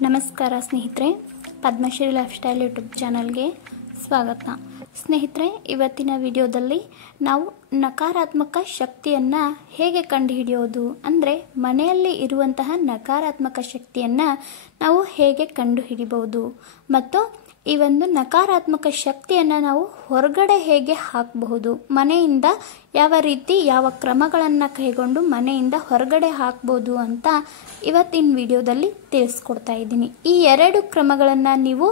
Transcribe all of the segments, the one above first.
ನಮಸ್ಕಾರ ಸ್ನೇಹಿತರೆ, Padmashri life style YouTube ಚಾನಲ್ಗೆ ಸ್ವಾಗತ. ಸ್ನೇಹಿತರೆ, ಇವತ್ತಿನ ವಿಡಿಯೋದಲ್ಲಿ ನಾವು ನಕಾರಾತ್ಮಕ ಶಕ್ತಿಯನ್ನು ಹೇಗೆ ಕಂಡುಹಿಡಿಯೋದು ಅಂದರೆ ಮನೆಯಲ್ಲಿ ಇರುವಂತಹ ನಕಾರಾತ್ಮಕ ಶಕ್ತಿಯನ್ನು ನಾವು ಹೇಗೆ ಕಂಡುಹಿಡಿಬಹುದು ಮತ್ತು ಈ ಒಂದು ನಕಾರಾತ್ಮಕ ಶಕ್ತಿಯನ್ನು ನಾವು ಹೊರಗಡೆ ಹೇಗೆ ಹಾಕಬಹುದು, ಮನೆಯಿಂದ ಯಾವ ರೀತಿ ಯಾವ ಕ್ರಮಗಳನ್ನು ಕೈಗೊಂಡು ಮನೆಯಿಂದ ಹೊರಗಡೆ ಹಾಕ್ಬೋದು ಅಂತ ಇವತ್ತಿನ ವಿಡಿಯೋದಲ್ಲಿ ತಿಳಿಸ್ಕೊಡ್ತಾ ಇದ್ದೀನಿ. ಈ ಎರಡು ಕ್ರಮಗಳನ್ನು ನೀವು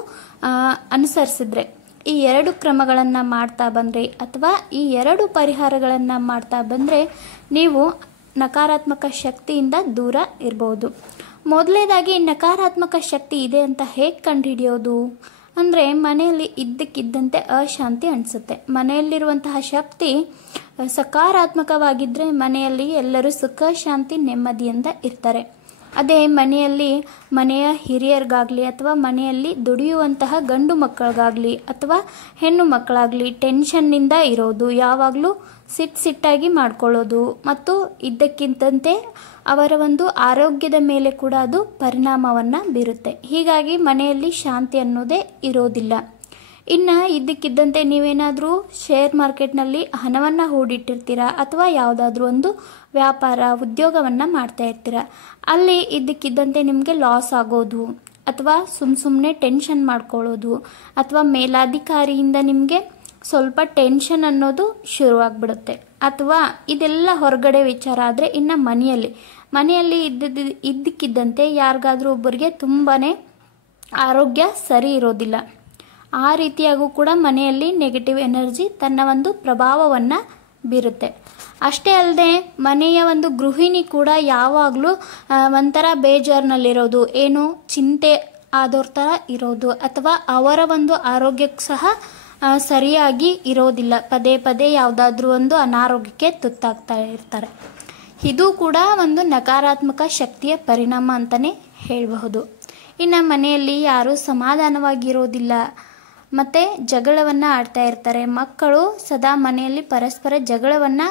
ಅನುಸರಿಸಿದ್ರೆ, ಈ ಎರಡು ಕ್ರಮಗಳನ್ನು ಮಾಡ್ತಾ ಬಂದರೆ ಅಥವಾ ಈ ಎರಡು ಪರಿಹಾರಗಳನ್ನು ಮಾಡ್ತಾ ಬಂದರೆ ನೀವು ನಕಾರಾತ್ಮಕ ಶಕ್ತಿಯಿಂದ ದೂರ ಇರ್ಬೋದು. ಮೊದಲನೇದಾಗಿ ನಕಾರಾತ್ಮಕ ಶಕ್ತಿ ಇದೆ ಅಂತ ಹೇಗೆ ಕಂಡುಹಿಡಿಯೋದು ಅಂದರೆ, ಮನೆಯಲ್ಲಿ ಇದ್ದಕ್ಕಿದ್ದಂತೆ ಅಶಾಂತಿ ಅನಿಸುತ್ತೆ. ಮನೆಯಲ್ಲಿರುವಂತಹ ಶಕ್ತಿ ಸಕಾರಾತ್ಮಕವಾಗಿದ್ದರೆ ಮನೆಯಲ್ಲಿ ಎಲ್ಲರೂ ಸುಖ ಶಾಂತಿ ನೆಮ್ಮದಿಯಿಂದ ಇರ್ತಾರೆ. ಅದೇ ಮನೆಯ ಹಿರಿಯರಿಗಾಗಲಿ ಅಥವಾ ಮನೆಯಲ್ಲಿ ದುಡಿಯುವಂತಹ ಗಂಡು ಮಕ್ಕಳಿಗಾಗಲಿ ಅಥವಾ ಹೆಣ್ಣು ಮಕ್ಕಳಾಗಲಿ ಟೆನ್ಷನ್ನಿಂದ ಇರೋದು, ಯಾವಾಗಲೂ ಸಿಟ್ಟಾಗಿ ಮಾಡ್ಕೊಳ್ಳೋದು ಮತ್ತು ಇದ್ದಕ್ಕಿದ್ದಂತೆ ಅವರ ಒಂದು ಆರೋಗ್ಯದ ಮೇಲೆ ಕೂಡ ಅದು ಪರಿಣಾಮವನ್ನು ಬೀರುತ್ತೆ. ಹೀಗಾಗಿ ಮನೆಯಲ್ಲಿ ಶಾಂತಿ ಅನ್ನೋದೇ ಇರೋದಿಲ್ಲ. ಇನ್ನು ಇದ್ದಕ್ಕಿದ್ದಂತೆ ನೀವೇನಾದರೂ ಶೇರ್ ಮಾರ್ಕೆಟ್ನಲ್ಲಿ ಹಣವನ್ನು ಹೂಡಿಟ್ಟಿರ್ತೀರ ಅಥವಾ ಯಾವುದಾದ್ರೂ ಒಂದು ವ್ಯಾಪಾರ ಉದ್ಯೋಗವನ್ನು ಮಾಡ್ತಾ ಇರ್ತೀರ, ಅಲ್ಲಿ ಇದ್ದಕ್ಕಿದ್ದಂತೆ ನಿಮಗೆ ಲಾಸ್ ಆಗೋದು ಅಥವಾ ಸುಮ್ಮನೆ ಟೆನ್ಷನ್ ಮಾಡ್ಕೊಳ್ಳೋದು ಅಥವಾ ಮೇಲಾಧಿಕಾರಿಯಿಂದ ನಿಮಗೆ ಸ್ವಲ್ಪ ಟೆನ್ಷನ್ ಅನ್ನೋದು ಶುರುವಾಗ್ಬಿಡುತ್ತೆ. ಅಥವಾ ಇದೆಲ್ಲ ಹೊರಗಡೆ ವಿಚಾರ ಆದರೆ ಇನ್ನು ಮನೆಯಲ್ಲಿ ಇದ್ದಕ್ಕಿದ್ದಂತೆ ಯಾರಿಗಾದ್ರೂ ಒಬ್ಬರಿಗೆ ತುಂಬಾ ಆರೋಗ್ಯ ಸರಿ ಇರೋದಿಲ್ಲ. ಆ ರೀತಿಯಾಗೂ ಕೂಡ ಮನೆಯಲ್ಲಿ ನೆಗೆಟಿವ್ ಎನರ್ಜಿ ತನ್ನ ಒಂದು ಪ್ರಭಾವವನ್ನು ಬೀರುತ್ತೆ. ಅಷ್ಟೇ ಅಲ್ಲದೆ ಮನೆಯ ಒಂದು ಗೃಹಿಣಿ ಕೂಡ ಯಾವಾಗಲೂ ಒಂಥರ ಬೇಜಾರಿನಲ್ಲಿರೋದು, ಏನು ಚಿಂತೆ ಆದವ್ರ ಥರ ಇರೋದು ಅಥವಾ ಅವರ ಒಂದು ಆರೋಗ್ಯಕ್ಕೆ ಸಹ ಸರಿಯಾಗಿ ಇರೋದಿಲ್ಲ. ಪದೇ ಪದೇ ಯಾವುದಾದ್ರೂ ಒಂದು ಅನಾರೋಗ್ಯಕ್ಕೆ ತುತ್ತಾಗ್ತಾ ಇರ್ತಾರೆ. ಇದು ಕೂಡ ಒಂದು ನಕಾರಾತ್ಮಕ ಶಕ್ತಿಯ ಪರಿಣಾಮ ಅಂತಲೇ ಹೇಳಬಹುದು. ಇನ್ನು ಮನೆಯಲ್ಲಿ ಯಾರೂ ಸಮಾಧಾನವಾಗಿರೋದಿಲ್ಲ ಮತ್ತು ಜಗಳವನ್ನು ಆಡ್ತಾ ಇರ್ತಾರೆ. ಮಕ್ಕಳು ಸದಾ ಮನೆಯಲ್ಲಿ ಪರಸ್ಪರ ಜಗಳವನ್ನು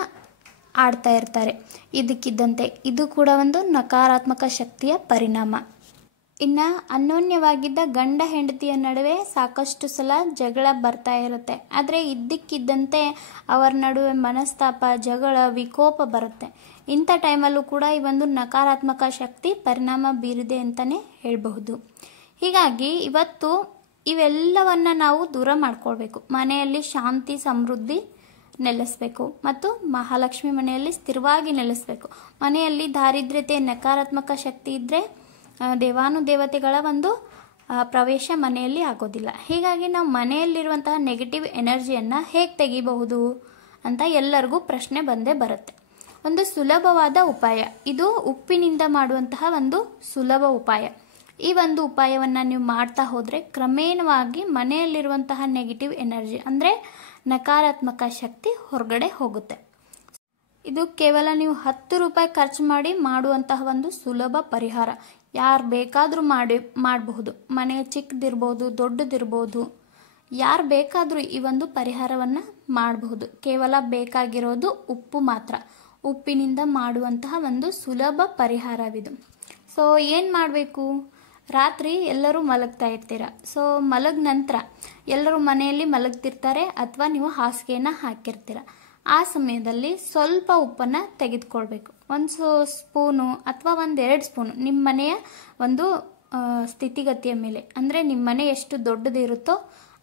ಆಡ್ತಾ ಇರ್ತಾರೆ ಇದಕ್ಕಿದ್ದಂತೆ. ಇದು ಕೂಡ ಒಂದು ನಕಾರಾತ್ಮಕ ಶಕ್ತಿಯ ಪರಿಣಾಮ. ಇನ್ನು ಅನ್ಯೋನ್ಯವಾಗಿದ್ದ ಗಂಡ ಹೆಂಡತಿಯ ನಡುವೆ ಸಾಕಷ್ಟು ಸಲ ಜಗಳ ಬರ್ತಾ ಇರುತ್ತೆ. ಆದರೆ ಇದ್ದಕ್ಕಿದ್ದಂತೆ ಅವರ ನಡುವೆ ಮನಸ್ತಾಪ, ಜಗಳ, ವಿಕೋಪ ಬರುತ್ತೆ. ಇಂಥ ಟೈಮಲ್ಲೂ ಕೂಡ ಈ ಒಂದು ನಕಾರಾತ್ಮಕ ಶಕ್ತಿ ಪರಿಣಾಮ ಬೀರಿದೆ ಅಂತಲೇ ಹೇಳಬಹುದು. ಹೀಗಾಗಿ ಇವತ್ತು ಇವೆಲ್ಲವನ್ನು ನಾವು ದೂರ ಮಾಡ್ಕೊಳ್ಬೇಕು. ಮನೆಯಲ್ಲಿ ಶಾಂತಿ ಸಮೃದ್ಧಿ ನೆಲೆಸಬೇಕು ಮತ್ತು ಮಹಾಲಕ್ಷ್ಮಿ ಮನೆಯಲ್ಲಿ ಸ್ಥಿರವಾಗಿ ನೆಲೆಸಬೇಕು. ಮನೆಯಲ್ಲಿ ದಾರಿದ್ರ್ಯತೆ, ನಕಾರಾತ್ಮಕ ಶಕ್ತಿ ಇದ್ದರೆ ದೇವಾನುದೇವತೆಗಳ ಒಂದು ಪ್ರವೇಶ ಮನೆಯಲ್ಲಿ ಆಗೋದಿಲ್ಲ. ಹೀಗಾಗಿ ನಾವು ಮನೆಯಲ್ಲಿರುವಂತಹ ನೆಗೆಟಿವ್ ಎನರ್ಜಿಯನ್ನು ಹೇಗೆ ತೆಗಿಬಹುದು ಅಂತ ಎಲ್ಲರಿಗೂ ಪ್ರಶ್ನೆ ಬಂದೇ ಬರುತ್ತೆ. ಒಂದು ಸುಲಭವಾದ ಉಪಾಯ ಇದು, ಉಪ್ಪಿನಿಂದ ಮಾಡುವಂತಹ ಒಂದು ಸುಲಭ ಉಪಾಯ. ಈ ಒಂದು ಉಪಾಯವನ್ನು ನೀವು ಮಾಡ್ತಾ ಹೋದರೆ ಕ್ರಮೇಣವಾಗಿ ಮನೆಯಲ್ಲಿರುವಂತಹ ನೆಗೆಟಿವ್ ಎನರ್ಜಿ ಅಂದರೆ ನಕಾರಾತ್ಮಕ ಶಕ್ತಿ ಹೊರಗಡೆ ಹೋಗುತ್ತೆ. ಇದು ಕೇವಲ ನೀವು 10 ರೂಪಾಯಿ ಖರ್ಚು ಮಾಡಿ ಮಾಡುವಂತಹ ಒಂದು ಸುಲಭ ಪರಿಹಾರ. ಯಾರು ಬೇಕಾದರೂ ಮಾಡಬಹುದು. ಮನೆ ಚಿಕ್ಕದಿರ್ಬೋದು, ದೊಡ್ಡದಿರ್ಬೋದು, ಯಾರು ಬೇಕಾದರೂ ಈ ಒಂದು ಪರಿಹಾರವನ್ನು ಮಾಡಬಹುದು. ಕೇವಲ ಬೇಕಾಗಿರೋದು ಉಪ್ಪು ಮಾತ್ರ. ಉಪ್ಪಿನಿಂದ ಮಾಡುವಂತಹ ಒಂದು ಸುಲಭ ಪರಿಹಾರವಿದು. ಸೊ ಏನು ಮಾಡಬೇಕು, ರಾತ್ರಿ ಎಲ್ಲರೂ ಮಲಗ್ತಾ ಇರ್ತೀರ. ಸೊ ಮಲಗಿದ ನಂತರ ಎಲ್ಲರೂ ಮನೆಯಲ್ಲಿ ಮಲಗ್ತಿರ್ತಾರೆ ಅಥವಾ ನೀವು ಹಾಸಿಗೆಯನ್ನು ಹಾಕಿರ್ತೀರ. ಆ ಸಮಯದಲ್ಲಿ ಸ್ವಲ್ಪ ಉಪ್ಪನ್ನು ತೆಗೆದುಕೊಳ್ಬೇಕು. 1 ಸ್ಪೂನು ಅಥವಾ 1-2 ಸ್ಪೂನು ನಿಮ್ಮ ಮನೆಯ ಒಂದು ಸ್ಥಿತಿಗತಿಯ ಮೇಲೆ, ಅಂದರೆ ನಿಮ್ಮ ಮನೆ ಎಷ್ಟು ದೊಡ್ಡದಿರುತ್ತೋ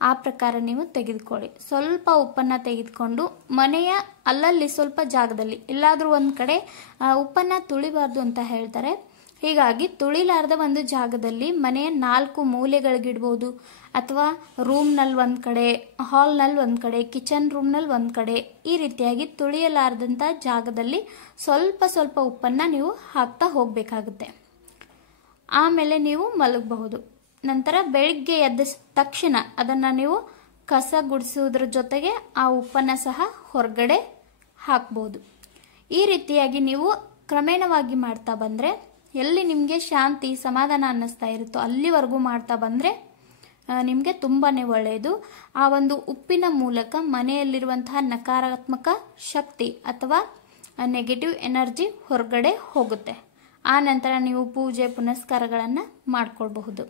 ಆ ಪ್ರಕಾರ ನೀವು ತೆಗೆದುಕೊಳ್ಳಿ. ಸ್ವಲ್ಪ ಉಪ್ಪನ್ನು ತೆಗೆದುಕೊಂಡು ಮನೆಯ ಅಲ್ಲಲ್ಲಿ ಸ್ವಲ್ಪ ಜಾಗದಲ್ಲಿ ಎಲ್ಲಾದರೂ ಒಂದು ಕಡೆ ಉಪ್ಪನ್ನು ತುಳಿಬಾರ್ದು ಅಂತ ಹೇಳ್ತಾರೆ. ಹೀಗಾಗಿ ತುಳಿಲಾರ್ದ ಒಂದು ಜಾಗದಲ್ಲಿ ಮನೆಯ 4 ಮೂಲೆಗಳಿಗಿಡ್ಬೋದು ಅಥವಾ ರೂಮ್ನಲ್ಲಿ ಒಂದು ಕಡೆ, ಹಾಲ್ನಲ್ಲಿ ಒಂದು ಕಡೆ, ಕಿಚನ್ ರೂಮ್ನಲ್ಲಿ ಒಂದು ಕಡೆ, ಈ ರೀತಿಯಾಗಿ ತುಳಿಯಲಾರ್ದಂಥ ಜಾಗದಲ್ಲಿ ಸ್ವಲ್ಪ ಉಪ್ಪನ್ನು ನೀವು ಹಾಕ್ತಾ ಹೋಗಬೇಕಾಗುತ್ತೆ. ಆಮೇಲೆ ನೀವು ಮಲಗಬಹುದು. ನಂತರ ಬೆಳಿಗ್ಗೆ ಎದ್ದ ತಕ್ಷಣ ಅದನ್ನು ನೀವು ಕಸ ಗುಡಿಸೋದ್ರ ಜೊತೆಗೆ ಆ ಉಪ್ಪನ್ನು ಸಹ ಹೊರಗಡೆ ಹಾಕ್ಬೋದು. ಈ ರೀತಿಯಾಗಿ ನೀವು ಕ್ರಮೇಣವಾಗಿ ಮಾಡ್ತಾ ಬಂದರೆ, ಎಲ್ಲಿ ನಿಮಗೆ ಶಾಂತಿ ಸಮಾಧಾನ ಅನ್ನಿಸ್ತಾ ಇರುತ್ತೋ ಅಲ್ಲಿವರೆಗೂ ಮಾಡ್ತಾ ಬಂದರೆ ನಿಮಗೆ ತುಂಬಾ ಒಳ್ಳೆಯದು. ಆ ಒಂದು ಉಪ್ಪಿನ ಮೂಲಕ ಮನೆಯಲ್ಲಿರುವಂತಹ ನಕಾರಾತ್ಮಕ ಶಕ್ತಿ ಅಥವಾ ನೆಗೆಟಿವ್ ಎನರ್ಜಿ ಹೊರಗಡೆ ಹೋಗುತ್ತೆ. ಆ ನಂತರ ನೀವು ಪೂಜೆ ಪುನಸ್ಕಾರಗಳನ್ನು ಮಾಡಿಕೊಳ್ಬಹುದು.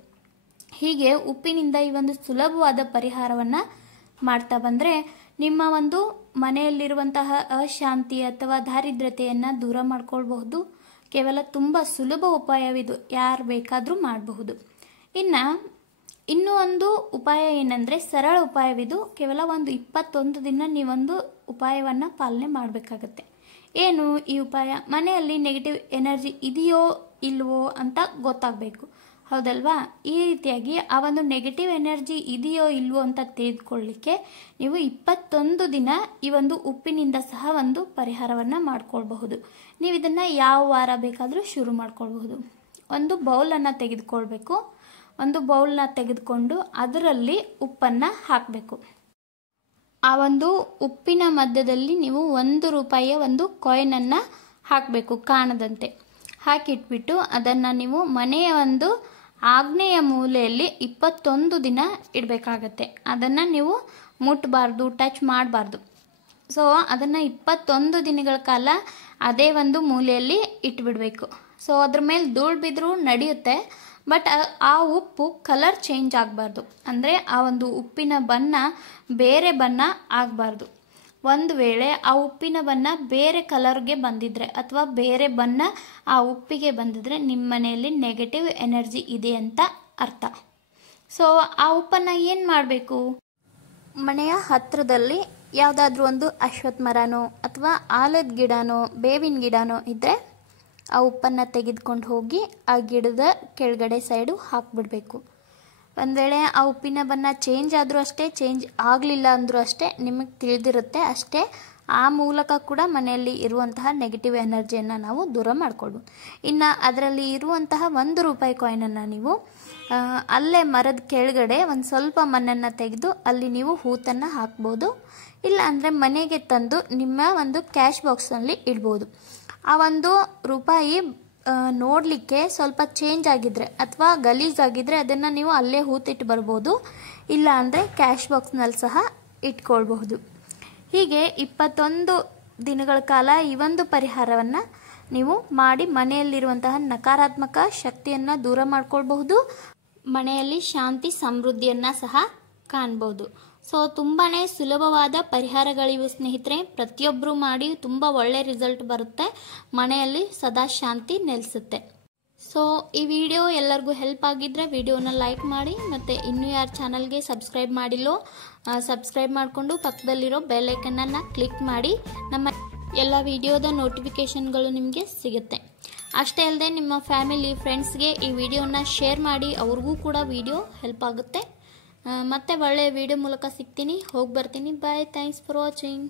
ಹೀಗೆ ಉಪ್ಪಿನಿಂದ ಈ ಒಂದು ಸುಲಭವಾದ ಪರಿಹಾರವನ್ನು ಮಾಡ್ತಾ ಬಂದರೆ ನಿಮ್ಮ ಒಂದು ಮನೆಯಲ್ಲಿರುವಂತಹ ಅಶಾಂತಿ ಅಥವಾ ದಾರಿದ್ರ್ಯತೆಯನ್ನು ದೂರ ಮಾಡ್ಕೊಳ್ಬಹುದು. ಕೇವಲ ತುಂಬ ಸುಲಭ ಉಪಾಯವಿದು, ಯಾರು ಬೇಕಾದರೂ ಮಾಡಬಹುದು. ಇನ್ನೂ ಒಂದು ಉಪಾಯ ಏನಂದರೆ ಸರಳ ಉಪಾಯವಿದು. ಕೇವಲ ಒಂದು 21 ದಿನ ನೀವೊಂದು ಉಪಾಯವನ್ನು ಪಾಲನೆ ಮಾಡಬೇಕಾಗತ್ತೆ. ಏನು ಈ ಉಪಾಯ? ಮನೆಯಲ್ಲಿ ನೆಗೆಟಿವ್ ಎನರ್ಜಿ ಇದೆಯೋ ಇಲ್ವೋ ಅಂತ ಗೊತ್ತಾಗಬೇಕು, ಹೌದಲ್ವಾ? ಈ ರೀತಿಯಾಗಿ ಆ ಒಂದು ನೆಗೆಟಿವ್ ಎನರ್ಜಿ ಇದೆಯೋ ಇಲ್ವೋ ಅಂತ ತಿಳಿದುಕೊಳ್ಳಲಿಕ್ಕೆ ನೀವು 21 ದಿನ ಈ ಒಂದು ಉಪ್ಪಿನಿಂದ ಸಹ ಒಂದು ಪರಿಹಾರವನ್ನು ಮಾಡ್ಕೊಳ್ಬಹುದು. ನೀವು ಇದನ್ನು ಯಾವ ವಾರ ಬೇಕಾದರೂ ಶುರು ಮಾಡ್ಕೊಳ್ಬಹುದು. ಒಂದು ಬೌಲನ್ನು ತೆಗೆದುಕೊಳ್ಬೇಕು. ಒಂದು ಬೌಲ್ನ ತೆಗೆದುಕೊಂಡು ಅದರಲ್ಲಿ ಉಪ್ಪನ್ನು ಹಾಕಬೇಕು. ಆ ಒಂದು ಉಪ್ಪಿನ ಮಧ್ಯದಲ್ಲಿ ನೀವು 1 ರೂಪಾಯಿಯ ಒಂದು ಕಾಯಿನನ್ನು ಹಾಕಬೇಕು, ಕಾಣದಂತೆ ಹಾಕಿಟ್ಬಿಟ್ಟು ಅದನ್ನು ನೀವು ಮನೆಯ ಒಂದು ಆಗ್ನೇಯ ಮೂಲೆಯಲ್ಲಿ 21 ದಿನ ಇಡಬೇಕಾಗತ್ತೆ. ಅದನ್ನು ನೀವು ಮುಟ್ಟಬಾರ್ದು, ಟಚ್ ಮಾಡಬಾರ್ದು. ಸೊ ಅದನ್ನು 21 ದಿನಗಳ ಕಾಲ ಅದೇ ಒಂದು ಮೂಲೆಯಲ್ಲಿ ಇಟ್ಬಿಡಬೇಕು. ಸೊ ಅದ್ರ ಮೇಲೆ ಧೂಳು ಬಿದ್ದರೂ ನಡೆಯುತ್ತೆ, ಬಟ್ ಆ ಉಪ್ಪು ಕಲರ್ ಚೇಂಜ್ ಆಗಬಾರ್ದು. ಅಂದರೆ ಆ ಒಂದು ಉಪ್ಪಿನ ಬಣ್ಣ ಬೇರೆ ಬಣ್ಣ ಆಗಬಾರ್ದು. ಒಂದು ವೇಳೆ ಆ ಉಪ್ಪಿನ ಬಣ್ಣ ಬೇರೆ ಕಲರ್ಗೆ ಬಂದಿದ್ರೆ ಅಥವಾ ಬೇರೆ ಬಣ್ಣ ಆ ಉಪ್ಪಿಗೆ ಬಂದಿದ್ರೆ ನಿಮ್ಮ ಮನೆಯಲ್ಲಿ ನೆಗೆಟಿವ್ ಎನರ್ಜಿ ಇದೆ ಅಂತ ಅರ್ಥ. ಸೊ ಆ ಉಪ್ಪನ್ನು ಏನು ಮಾಡಬೇಕು? ಮನೆಯ ಹತ್ತಿರದಲ್ಲಿ ಯಾವುದಾದ್ರೂ ಒಂದು ಅಶ್ವತ್ಥ ಮರನೋ ಅಥವಾ ಆಲದ ಗಿಡನೋ ಬೇವಿನ ಗಿಡನೋ ಇದ್ದರೆ ಆ ಉಪ್ಪನ್ನು ತೆಗೆದುಕೊಂಡು ಹೋಗಿ ಆ ಗಿಡದ ಕೆಳಗಡೆ ಸೈಡು ಹಾಕಿಬಿಡಬೇಕು. ಒಂದು ವೇಳೆ ಆ ಉಪ್ಪಿನ ಬಣ್ಣ ಚೇಂಜ್ ಆದರೂ ಅಷ್ಟೇ, ಚೇಂಜ್ ಆಗಲಿಲ್ಲ ಅಂದರೂ ಅಷ್ಟೇ, ನಿಮಗೆ ತಿಳಿದಿರುತ್ತೆ ಅಷ್ಟೇ. ಆ ಮೂಲಕ ಕೂಡ ಮನೆಯಲ್ಲಿ ಇರುವಂತಹ ನೆಗೆಟಿವ್ ಎನರ್ಜಿಯನ್ನು ನಾವು ದೂರ ಮಾಡಿಕೊಳ್ಬೋದು. ಇನ್ನು ಅದರಲ್ಲಿ ಇರುವಂತಹ 1 ರೂಪಾಯಿ ಕಾಯಿನನ್ನು ನೀವು ಅಲ್ಲೇ ಮರದ ಕೆಳಗಡೆ ಒಂದು ಸ್ವಲ್ಪ ಮಣ್ಣನ್ನು ತೆಗೆದು ಅಲ್ಲಿ ನೀವು ಹೂತನ್ನು ಹಾಕ್ಬೋದು. ಇಲ್ಲ ಅಂದರೆ ಮನೆಗೆ ತಂದು ನಿಮ್ಮ ಒಂದು ಕ್ಯಾಶ್ ಬಾಕ್ಸ್ನಲ್ಲಿ ಇಡ್ಬೋದು. ಆ 1 ರೂಪಾಯಿ ನೋಡಲಿಕ್ಕೆ ಸ್ವಲ್ಪ ಚೇಂಜ್ ಆಗಿದ್ರೆ ಅಥವಾ ಗಲೀಜಾಗಿದ್ದರೆ ಅದನ್ನು ನೀವು ಅಲ್ಲೇ ಹೂತಿಟ್ಟು ಬರ್ಬೋದು. ಇಲ್ಲ ಅಂದರೆ ಕ್ಯಾಶ್ ಬಾಕ್ಸ್ನಲ್ಲಿ ಸಹ ಇಟ್ಕೊಳ್ಬಹುದು. ಹೀಗೆ 21 ದಿನಗಳ ಕಾಲ ಈ ಒಂದು ಪರಿಹಾರವನ್ನು ನೀವು ಮಾಡಿ ಮನೆಯಲ್ಲಿರುವಂತಹ ನಕಾರಾತ್ಮಕ ಶಕ್ತಿಯನ್ನು ದೂರ ಮಾಡ್ಕೊಳ್ಬಹುದು. ಮನೆಯಲ್ಲಿ ಶಾಂತಿ ಸಮೃದ್ಧಿಯನ್ನು ಸಹ ಕಾಣ್ಬೋದು. ಸೊ ತುಂಬಾ ಸುಲಭವಾದ ಪರಿಹಾರಗಳಿವೆ ಸ್ನೇಹಿತರೆ. ಪ್ರತಿಯೊಬ್ಬರು ಮಾಡಿ ತುಂಬ ಒಳ್ಳೆ ರಿಸಲ್ಟ್ ಬರುತ್ತೆ. ಮನೆಯಲ್ಲಿ ಸದಾ ಶಾಂತಿ ನೆಲೆಸುತ್ತೆ. ಸೊ ಈ ವಿಡಿಯೋ ಎಲ್ಲರಿಗೂ ಹೆಲ್ಪ್ ಆಗಿದ್ದರೆ ವಿಡಿಯೋನ ಲೈಕ್ ಮಾಡಿ, ಮತ್ತು ಇನ್ನೂ ಯಾರು ಚಾನಲ್ಗೆ ಸಬ್ಸ್ಕ್ರೈಬ್ ಮಾಡಿಲ್ಲೋ ಸಬ್ಸ್ಕ್ರೈಬ್ ಮಾಡಿಕೊಂಡು ಪಕ್ಕದಲ್ಲಿರೋ ಬೆಲ್ ಐಕನನ್ನು ಕ್ಲಿಕ್ ಮಾಡಿ. ನಮ್ಮ ಎಲ್ಲ ವಿಡಿಯೋದ ನೋಟಿಫಿಕೇಷನ್ಗಳು ನಿಮಗೆ ಸಿಗುತ್ತೆ. ಅಷ್ಟೇ ಅಲ್ಲದೆ ನಿಮ್ಮ ಫ್ಯಾಮಿಲಿ ಫ್ರೆಂಡ್ಸ್ಗೆ ಈ ವಿಡಿಯೋನ ಶೇರ್ ಮಾಡಿ, ಅವ್ರಿಗೂ ಕೂಡ ವಿಡಿಯೋ ಹೆಲ್ಪ್ ಆಗುತ್ತೆ. ಮತ್ತೆ ಒಳ್ಳೆಯ ವಿಡಿಯೋ ಮೂಲಕ ಸಿಗ್ತೀನಿ. ಹೋಗಿ ಬರ್ತೀನಿ. ಬಾಯ್. Thanks for watching.